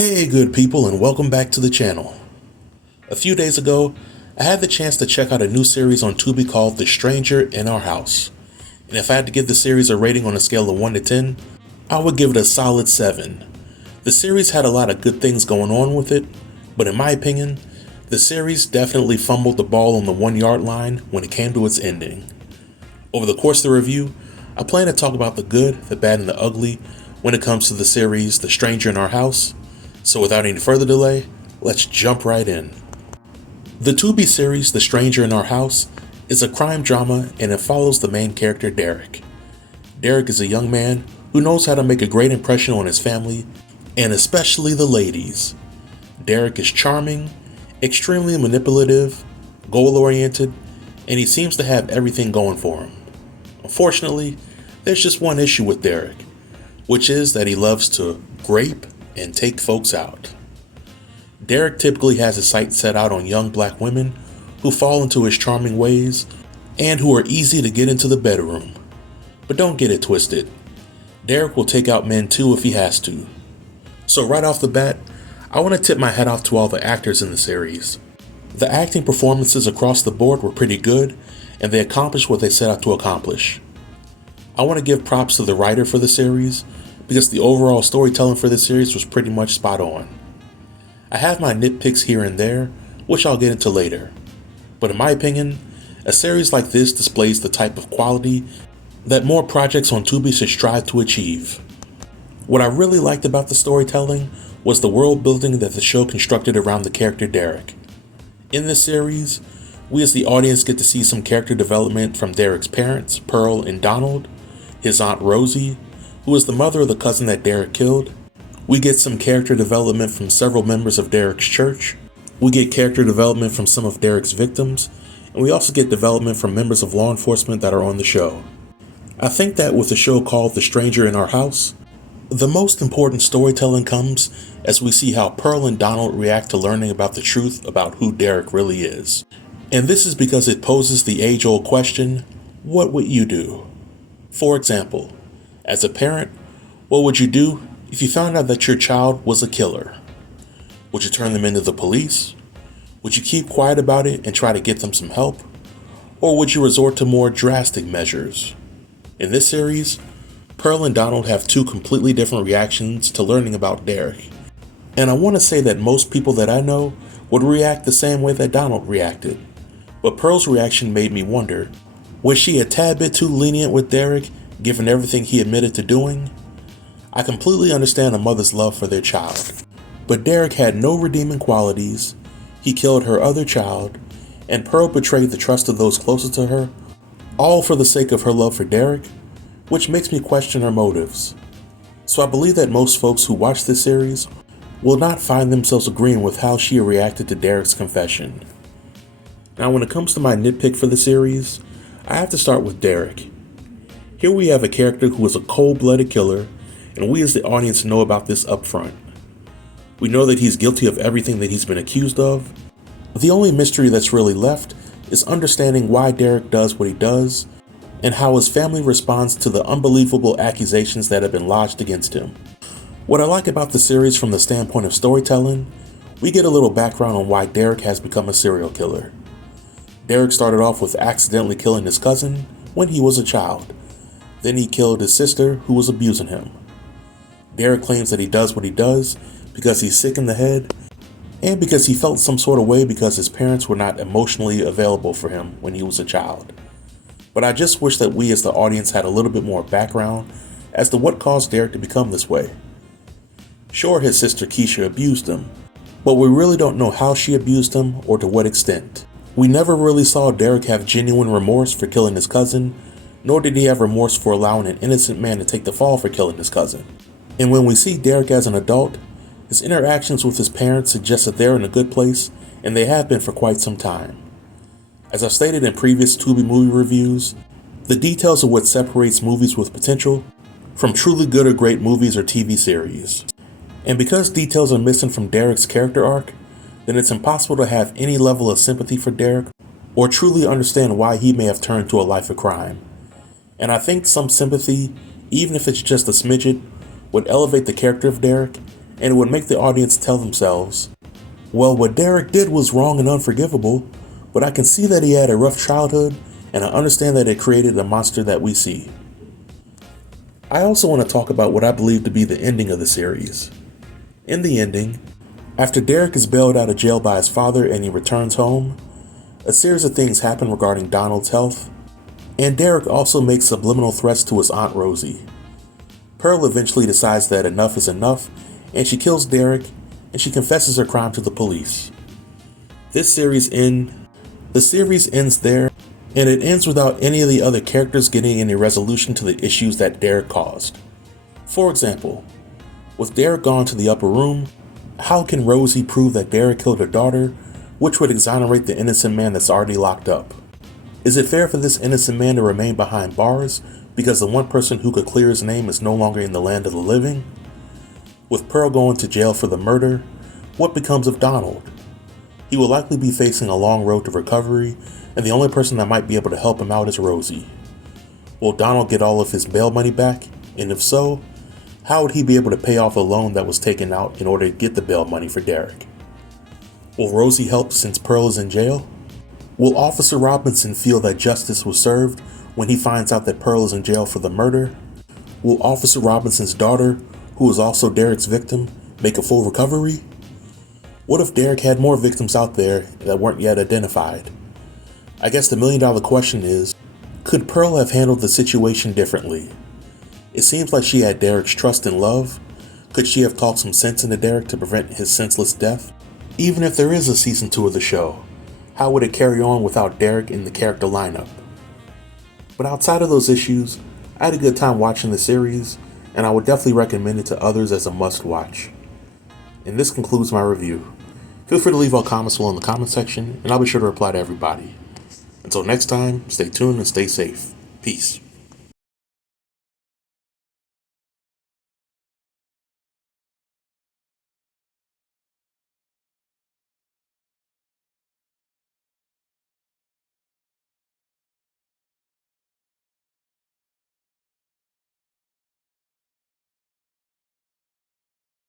Hey good people, and welcome back to the channel. A few days ago, I had the chance to check out a new series on Tubi called The Stranger in Our House. And if I had to give the series a rating on a scale of 1 to 10, I would give it a solid 7. The series had a lot of good things going on with it, but in my opinion, the series definitely fumbled the ball on the 1-yard line when it came to its ending. Over the course of the review, I plan to talk about the good, the bad, and the ugly when it comes to the series The Stranger in Our House. So without any further delay, let's jump right in. The Tubi series The Stranger in Our House is a crime drama, and it follows the main character Derek. Derek is a young man who knows how to make a great impression on his family, and especially the ladies. Derek is charming, extremely manipulative, goal-oriented, and he seems to have everything going for him. Unfortunately, there's just one issue with Derek, which is that he loves to grape and take folks out. Derek typically has his sights set out on young black women who fall into his charming ways and who are easy to get into the bedroom. But don't get it twisted. Derek will take out men too if he has to. So right off the bat, I want to tip my hat off to all the actors in the series. The acting performances across the board were pretty good, and they accomplished what they set out to accomplish. I want to give props to the writer for the series, because the overall storytelling for this series was pretty much spot on. I have my nitpicks here and there, which I'll get into later. But in my opinion, a series like this displays the type of quality that more projects on Tubi should strive to achieve. What I really liked about the storytelling was the world building that the show constructed around the character Derek. In this series, we as the audience get to see some character development from Derek's parents, Pearl and Donald, his aunt Rosie, who is the mother of the cousin that Derek killed. We get some character development from several members of Derek's church. We get character development from some of Derek's victims, and we also get development from members of law enforcement that are on the show. I think that with a show called The Stranger in Our House, the most important storytelling comes as we see how Pearl and Donald react to learning about the truth about who Derek really is. And this is because it poses the age-old question, what would you do? For example, as a parent, what would you do if you found out that your child was a killer? Would you turn them into the police? Would you keep quiet about it and try to get them some help? Or would you resort to more drastic measures? In this series, Pearl and Donald have two completely different reactions to learning about Derek. And I want to say that most people that I know would react the same way that Donald reacted. But Pearl's reaction made me wonder, was she a tad bit too lenient with Derek given everything he admitted to doing? I completely understand a mother's love for their child, but Derek had no redeeming qualities, he killed her other child, and Pearl betrayed the trust of those closest to her, all for the sake of her love for Derek, which makes me question her motives. So I believe that most folks who watch this series will not find themselves agreeing with how she reacted to Derek's confession. Now when it comes to my nitpick for the series, I have to start with Derek. Here we have a character who is a cold-blooded killer, and we as the audience know about this up front. We know that he's guilty of everything that he's been accused of. The only mystery that's really left is understanding why Derek does what he does, and how his family responds to the unbelievable accusations that have been lodged against him. What I like about the series from the standpoint of storytelling, we get a little background on why Derek has become a serial killer. Derek started off with accidentally killing his cousin when he was a child. Then he killed his sister who was abusing him. Derek claims that he does what he does because he's sick in the head and because he felt some sort of way because his parents were not emotionally available for him when he was a child. But I just wish that we as the audience had a little bit more background as to what caused Derek to become this way. Sure, his sister Keisha abused him, but we really don't know how she abused him or to what extent. We never really saw Derek have genuine remorse for killing his cousin, nor did he have remorse for allowing an innocent man to take the fall for killing his cousin. And when we see Derek as an adult, his interactions with his parents suggest that they're in a good place, and they have been for quite some time. As I've stated in previous Tubi movie reviews, the details of what separates movies with potential from truly good or great movies or TV series. And because details are missing from Derek's character arc, then it's impossible to have any level of sympathy for Derek or truly understand why he may have turned to a life of crime. And I think some sympathy, even if it's just a smidget, would elevate the character of Derek and it would make the audience tell themselves, well, what Derek did was wrong and unforgivable, but I can see that he had a rough childhood, and I understand that it created the monster that we see. I also want to talk about what I believe to be the ending of the series. In the ending, after Derek is bailed out of jail by his father and he returns home, a series of things happen regarding Donald's health, and Derek also makes subliminal threats to his Aunt Rosie. Pearl eventually decides that enough is enough, and she kills Derek, and she confesses her crime to the police. The series ends there, and it ends without any of the other characters getting any resolution to the issues that Derek caused. For example, with Derek gone to the upper room, how can Rosie prove that Derek killed her daughter, which would exonerate the innocent man that's already locked up? Is it fair for this innocent man to remain behind bars because the one person who could clear his name is no longer in the land of the living? With Pearl going to jail for the murder, what becomes of Donald? He will likely be facing a long road to recovery, and the only person that might be able to help him out is Rosie. Will Donald get all of his bail money back? And if so, how would he be able to pay off a loan that was taken out in order to get the bail money for Derek? Will Rosie help since Pearl is in jail? Will Officer Robinson feel that justice was served when he finds out that Pearl is in jail for the murder? Will Officer Robinson's daughter, who is also Derek's victim, make a full recovery? What if Derek had more victims out there that weren't yet identified? I guess the million-dollar question is, could Pearl have handled the situation differently? It seems like she had Derek's trust and love. Could she have talked some sense into Derek to prevent his senseless death? Even if there is a season 2 of the show, how would it carry on without Derek in the character lineup? But outside of those issues, I had a good time watching the series, and I would definitely recommend it to others as a must-watch. And this concludes my review. Feel free to leave all comments below in the comment section, and I'll be sure to reply to everybody. Until next time, stay tuned and stay safe. Peace.